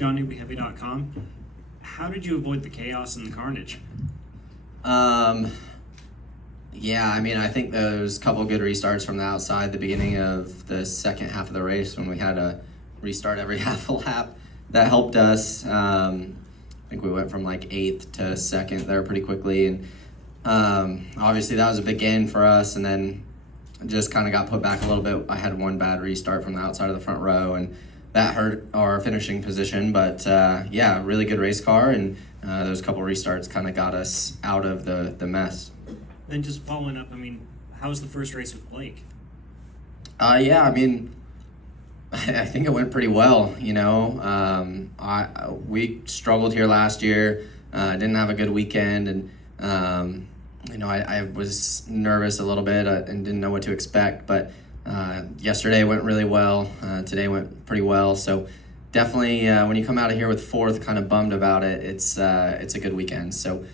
JohnNewbyHeavy.com. How did you avoid the chaos and the carnage? Yeah, I mean, I think there was a couple good restarts from the outside the beginning of the second half of the race when we had to restart every half a lap. That helped us. I think we went from like 8th to 2nd there pretty quickly. And obviously that was a big gain for us. And then just kind of got put back a little bit. I had one bad restart from the outside of the front row, and that hurt our finishing position. But yeah, really good race car. And those couple restarts kind of got us out of the mess. Then just following up, I mean, how was the first race with Blake? Yeah, I mean, I think it went pretty well, you know. We struggled here last year, didn't have a good weekend, and, you know, I was nervous a little bit and didn't know what to expect, but yesterday went really well. Today went pretty well, so definitely when you come out of here with 4th, kind of bummed about it, it's a good weekend. So,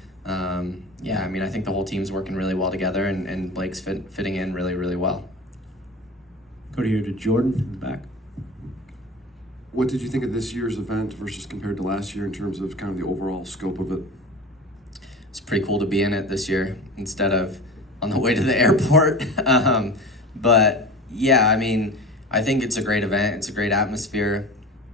yeah, I mean, I think the whole team's working really well together, and Blake's fitting in really, really well. Go here to Jordan in the back. What did you think of this year's event versus compared to last year in terms of kind of the overall scope of it? It's pretty cool to be in it this year instead of on the way to the airport. But yeah, I mean, I think it's a great event. It's a great atmosphere.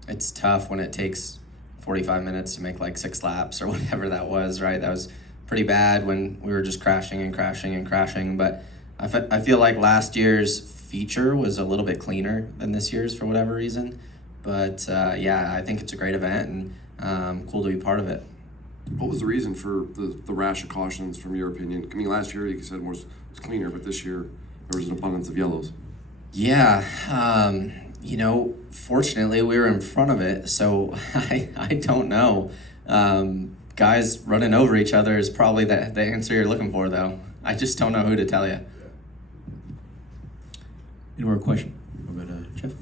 It's tough when it takes 45 minutes to make like 6 laps or whatever that was, right? That was pretty bad when we were just crashing and crashing and crashing. But I feel like last year's feature was a little bit cleaner than this year's for whatever reason. But yeah, I think it's a great event and cool to be part of it. What was the reason for the rash of cautions from your opinion? I mean, last year you said it was cleaner, but this year there was an abundance of yellows. Yeah, you know, fortunately we were in front of it, so I don't know. Guys running over each other is probably the answer you're looking for, though. I just don't know who to tell you. Any more question? We'll go to Jeff.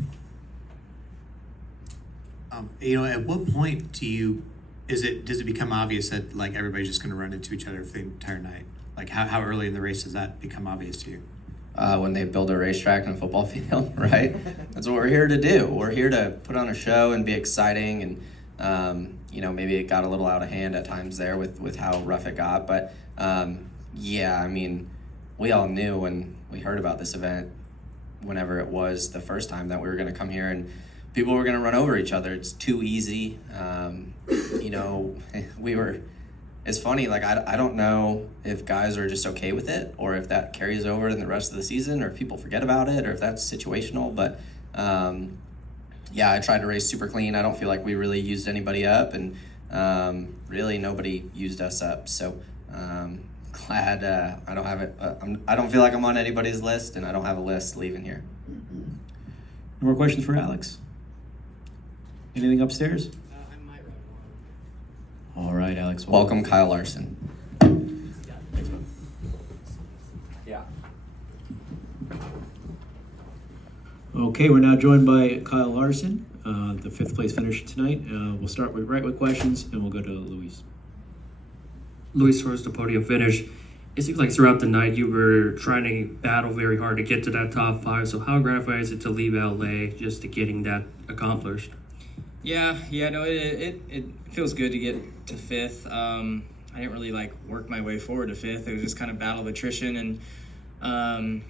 You know, at what point does it become obvious that like everybody's just going to run into each other for the entire night? Like how early in the race does that become obvious to you? When they build a racetrack and a football field, right? That's what we're here to do. We're here to put on a show and be exciting, and you know, maybe it got a little out of hand at times there with how rough it got, but yeah, I mean, we all knew when we heard about this event, whenever it was the first time, that we were going to come here and people were going to run over each other. It's too easy. You know, it's funny, like, I don't know if guys are just okay with it or if that carries over in the rest of the season or if people forget about it or if that's situational. But, yeah, I tried to race super clean. I don't feel like we really used anybody up, and really nobody used us up. So glad I don't have it. I don't feel like I'm on anybody's list, and I don't have a list leaving here. No more questions for Alex? Anything upstairs? I might run one. All right, Alex. Welcome, Kyle Larson. Yeah. Okay, we're now joined by Kyle Larson, the 5th place finisher tonight. We'll start with questions, and we'll go to Luis. Luis towards the podium finish. It seems like throughout the night you were trying to battle very hard to get to that top 5. So how gratifying is it to leave LA just to getting that accomplished? Yeah, no, it feels good to get to 5th. I didn't really like work my way forward to 5th. It was just kind of battle of attrition, and I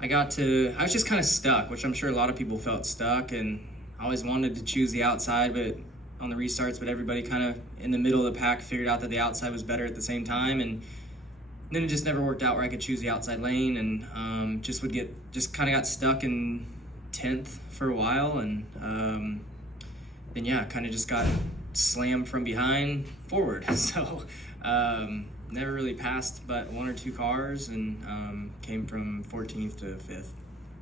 was just kind of stuck, which I'm sure a lot of people felt stuck, and I always wanted to choose the outside, but on the restarts, but everybody kind of in the middle of the pack figured out that the outside was better at the same time, and then it just never worked out where I could choose the outside lane, and just kind of got stuck in 10th for a while, and then yeah, kind of just got slammed from behind forward. So never really passed but 1 or 2 cars, and came from 14th to 5th.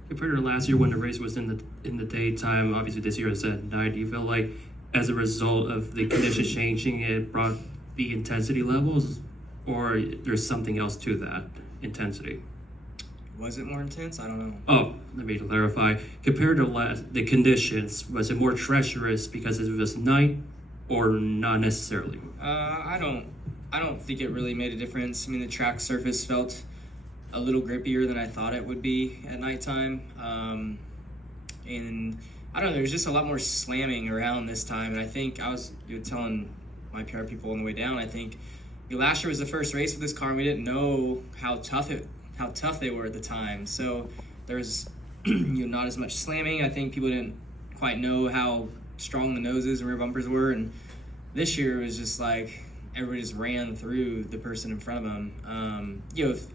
Compared to last year when the race was in the daytime, obviously this year it's at night, do you feel like as a result of the conditions changing, it brought the intensity levels, or there's something else to that intensity? Was it more intense? I don't know. Oh, let me clarify. Compared to the conditions, was it more treacherous because it was night, or not necessarily? I don't think it really made a difference. I mean, the track surface felt a little grippier than I thought it would be at nighttime, and I don't know, there's just a lot more slamming around this time, and I think telling my PR people on the way down, I think last year was the first race with this car, and we didn't know how tough they were at the time. So there's not as much slamming. I think people didn't quite know how strong the noses and rear bumpers were, and this year it was just like everybody just ran through the person in front of them.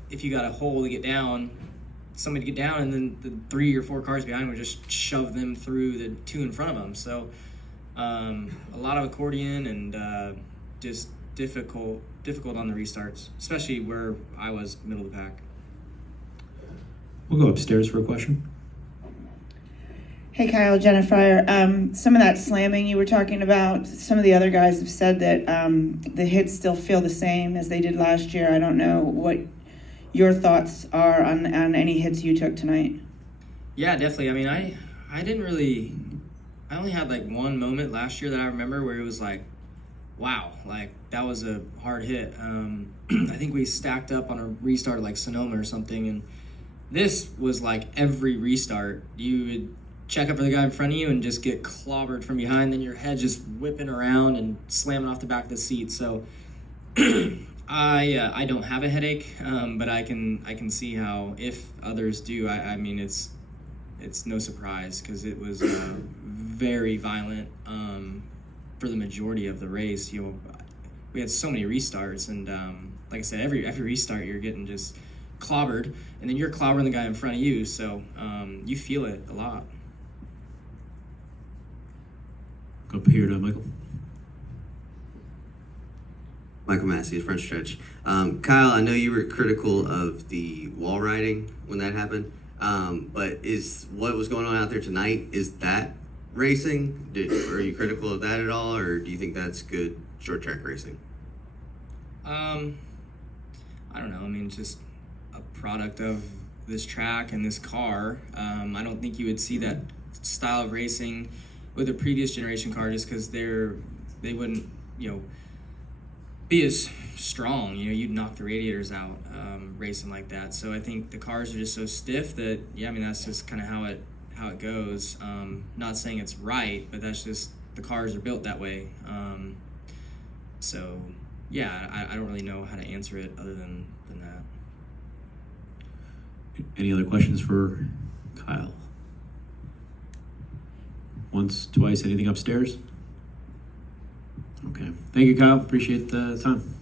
If you got a hole to get down, somebody to get down, and then the 3 or 4 cars behind would just shove them through the 2 in front of them. So a lot of accordion and just difficult on the restarts, especially where I was middle of the pack. We'll go upstairs for a question. Hey Kyle, Jenna Fryer. Some of that slamming you were talking about, some of the other guys have said that the hits still feel the same as they did last year. I don't know what your thoughts are on any hits you took tonight. Yeah, definitely. I mean, I only had like one moment last year that I remember where it was like, wow, like that was a hard hit. I think we stacked up on a restart like Sonoma or something, and this was like every restart you would check up for the guy in front of you and just get clobbered from behind, then your head just whipping around and slamming off the back of the seat. So I don't have a headache, but I can see how if others do. I mean it's no surprise because it was very violent for the majority of the race. We had so many restarts, and like I said, every restart you're getting just clobbered, and then you're clobbering the guy in front of you. So you feel it a lot. Go up here to Michael. Michael Massey, front stretch. Kyle, I know you were critical of the wall riding when that happened, but is what was going on out there tonight, is that racing? Are you critical of that at all, or do you think that's good short track racing? I don't know. I mean, it's just a product of this track and this car. I don't think you would see that style of racing with a previous generation car just because they wouldn't, be as strong. You'd knock the radiators out racing like that. So I think the cars are just so stiff that, that's just kind of how it goes. Not saying it's right, but that's just the cars are built that way. So yeah, I don't really know how to answer it other than that. Any other questions for Kyle? Once, twice, anything upstairs? Okay. Thank you, Kyle. Appreciate the time.